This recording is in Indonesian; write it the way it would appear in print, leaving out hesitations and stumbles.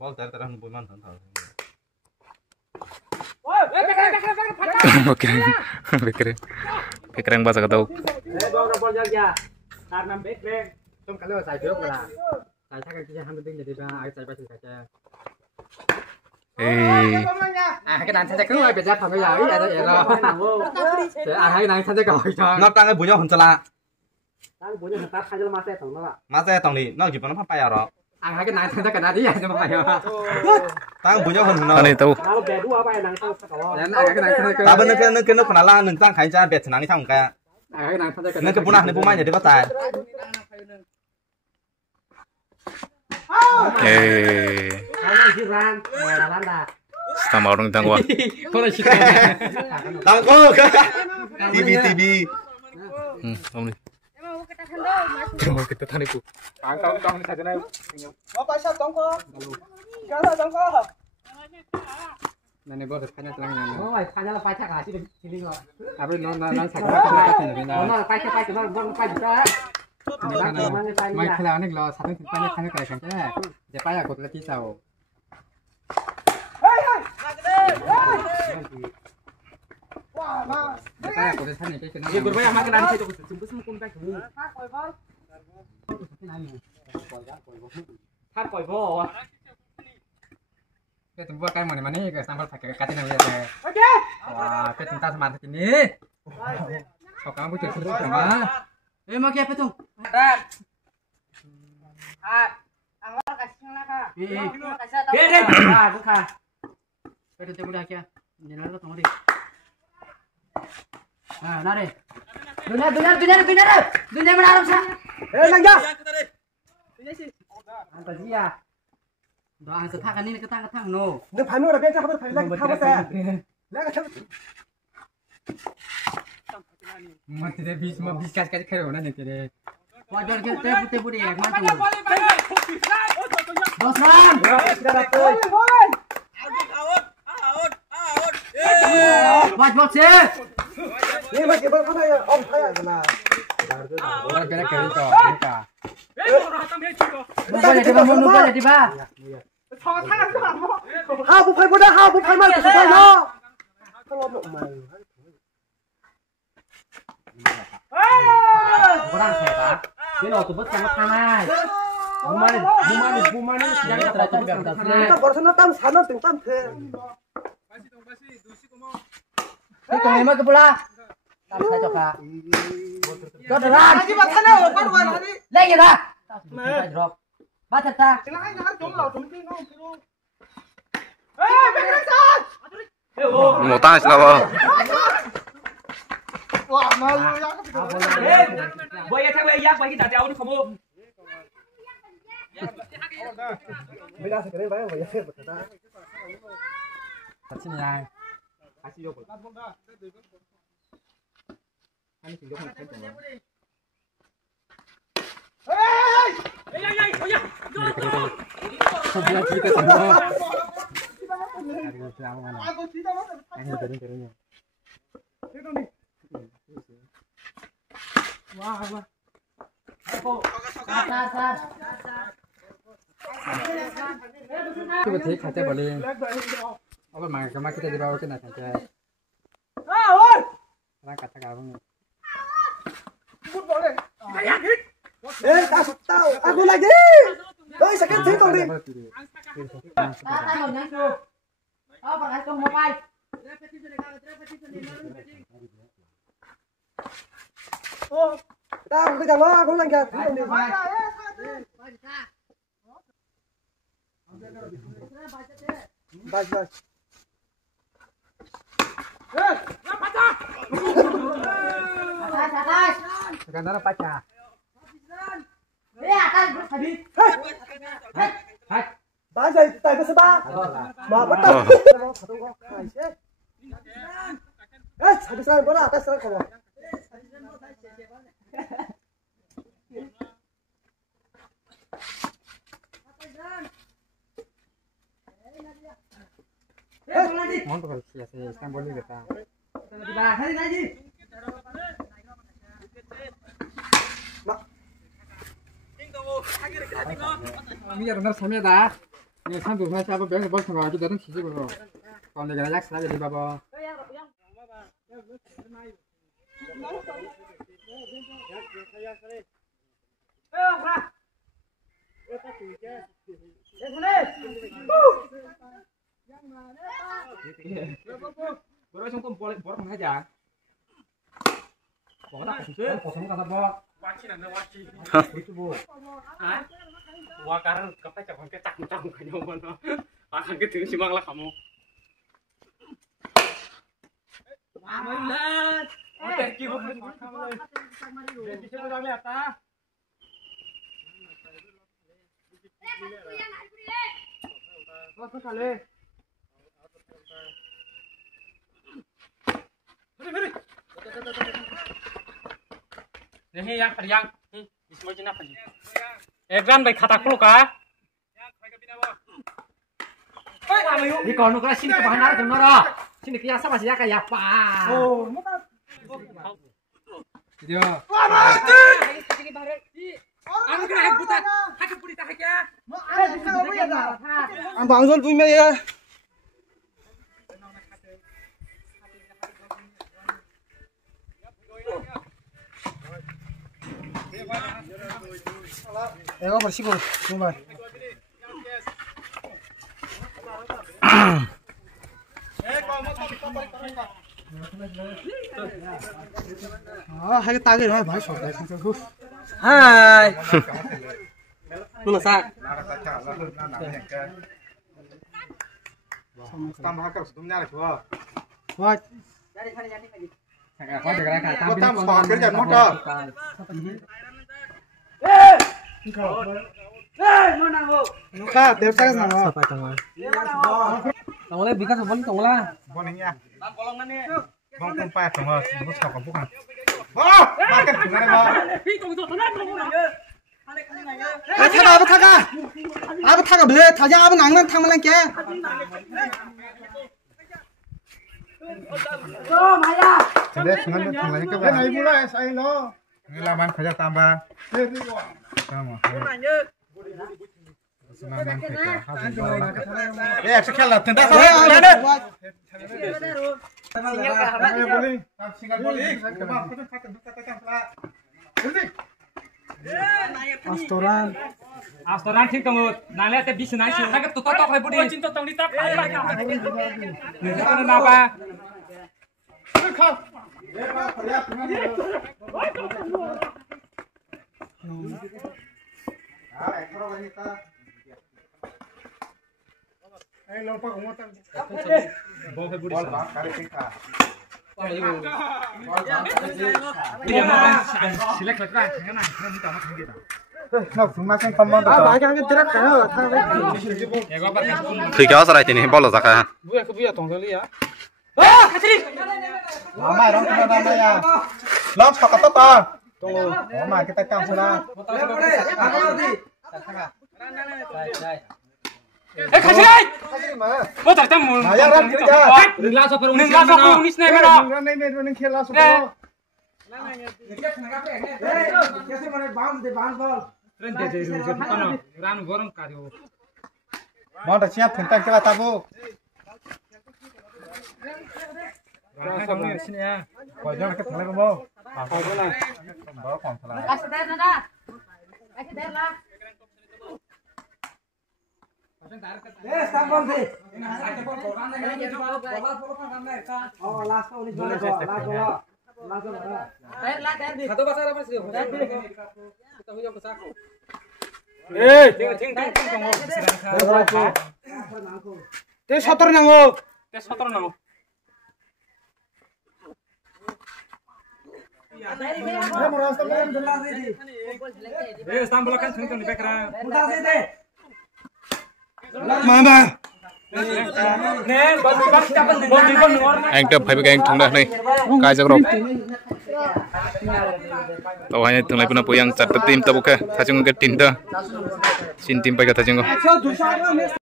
bol ter terang buman thằng thằng Bekreng bahasa kata. Bong bol ya. Karena bekreng. Tum kalau saya jawab lah. Saya kan kisah hampir jadi saya pasti saja. Cái này sẽ cứ bây giờ thằng bây giờ ý vậy đó. Cái này sẽ gọi cho. Nó tăng cái bùn nhau hơn chả. Tăng bùn nhau ta thay cho mà xe thằng nó. Mà xe thằng này nó chỉ bằng nó phải rồi. Cái này sẽ cái này đi vậy mà phải. Tăng bùn nhau hơn nó. Này tao. Ta bên nó còn là nâng tăng khai ra biệt thằng này thằng cái. Nâng cái bùn này bùn mai nhà đi bắt tài. Sama orang tangguh. Tangguh. TV. Om ni. Terus kita tani pu. Tong saja na. Apa sah tongko? Kalau tongko. Nene bos kanya telang nene. Oh, kanya la pacha ka sini lo. Tapi non sakit ni na. Non pacha non pacha. Mai khela nek lo satu pacha kanya kaya kan. Je pacha ko lagi sao. Wah, ma. Pacha ko sana ke kena. Ye gurba ma kana ni to sumbu sum kum pacha. Thắt còi vô. Cái tụi cái mồi này mà này cái sang phải cái này vậy. Wah, cái chúng ta sama ini. Kau kamu cuci dulu sama. Mau apa tuh? Dan. Angor kasih nak kah? Kasih tahu. Bukan. Kita tunggu dah kia. Jangan lupa tunggu deh. Nari. Dunia mana arah sah? Langga. Antar dia. Doa setah kan ini ketang no. Neng panu ada biasa kamu panu lagi kamu saya. Lagi kamu. Mati deh bis kasih kau mana nih deh. Wajar kita putih putih ya mana tuh. Bosman. Sudah dapat. Bos sih. Ini masih berapa ya? Om saya kena. Orang kena kiri kau. Lupa jadi bah. Hao bukan bodoh, hao bukan mal kesukaan lo. Kalau mau main. Orang sehat. Dia waktu buat sangat ramai. Bumani yang terakhir gambar. Kita barusan tam sana tam ke. Ini kau lima ke pula. Tak saya coba. Kau derang. Lagi makan apa? Kan lagi. Lagi dah. Drop. Baca tak. Jangan jom lo, jom sini no. Bekresan. Mau tanya siapa? Wah, malu ya. Boy ya thằng yak mày cái đèo đi không? Bây giờ sẽ cái này bây giờ ta. Thật xin nhai. Kasih yo. Anh chỉ dùng một cái này. Không biết kita semua. Aku tidak mau. Anh turun. Wah. Aku. Sar. Coba cek kaca boleh. Apa mah kita dibawa ke kaca. Oi. Orang kaca kamu. Put boleh. Tahu. Aku lagi. Oi, sakit sih tong di. Oh, pakai kamu mau Oh, tahu kita lo aku lagi. Bas. Atas. Sekarang paca. Atas habis. Hai. Bas saya tak ke sebab. Mak betul. Habis saya bola atas saya kamu. Món của chị sẽ sang boleh kita. Di bawah hari lagi. Ini benar sama dah. 네, 산도 사실 아버 배에서 벌써 가지고 너는 뒤집어. còn này cái rác xả đi bà bò. Bữa đó chúng tôi bỏ không aja. Bỏ tak kosong kata bot. Itu Bu. Hah? Wah, karena kapan jangan ketak macam kayak mana. Akan gitu simak lah kamu. Malah. Thank you. Jadi siapa dah lihat ah? Apa kali? Ini yang terjang, ini semua jenak aja. Ekran baik kata aku kah? Di kono kelas sini ke bahan ada benar ah. Sini kiasa masih ya kayak apa? Oh, Dia. Anu kena butat, hak puri tak ya. Ang bangsul punya ya. Ego bersih bu, coba. Ah, hai cái tay cái đó phải sọt đấy, không có. Hai. Lu là sao? Tambah kau sebelumnya lah coba. Wah, Có được cái cả Tam sọt cái gì mất đâu? Luka, đều tay cái nào? Tunggu lah, bikin sebelum tunggu lah. Bonnya. Tam kolongan ni. Bang tumpai sama, bos kau kampung kan. Oh, makan dengan apa? 아버 타가, 아버 타가 왜 타자 아버 낭만 탕만 게. Jadi dengan lagi ke mana? Ini mulai saya lo. Ini laman kerja tambah. Sama. Semangat kita. Sekian lah. Tentang saya. Singal boleh. Astoran ठीक तो नाले ते 20 नाई से लगे तो तो है बुडी चिंता तंगली ता खाई ला का ना बा खा Thì kéo ra đây thì bao giờ ra cái Mama orang kita nama ya. Long sok atau ta? Tunggu. Mama kita cam sudah. 같이 가! 뭐 다 땀 물. Nah, yang kerja. 능라서 페로니스 네메라. Ini khela sudah. रान गरम कार्यो Mau dah siap tentang kita tabu. सामने sini ya. Kau jangan ke tengah kamu. Aku lah. Bawa kontra. Kasih der nada. Kasih der lah. Oh, last one is one. Satu pasar apa sih? Kita hujan besar. ting tunggu. Dia sotor nango. Tes kotor nang. Stambul kan sini di bekra. Mama. anh tập phải cái anh thùng đây này cái giặc rộp tàu hay thùng này pun apa yang cat tim tabu ke thajung ke tinta sin tim pai ke thajung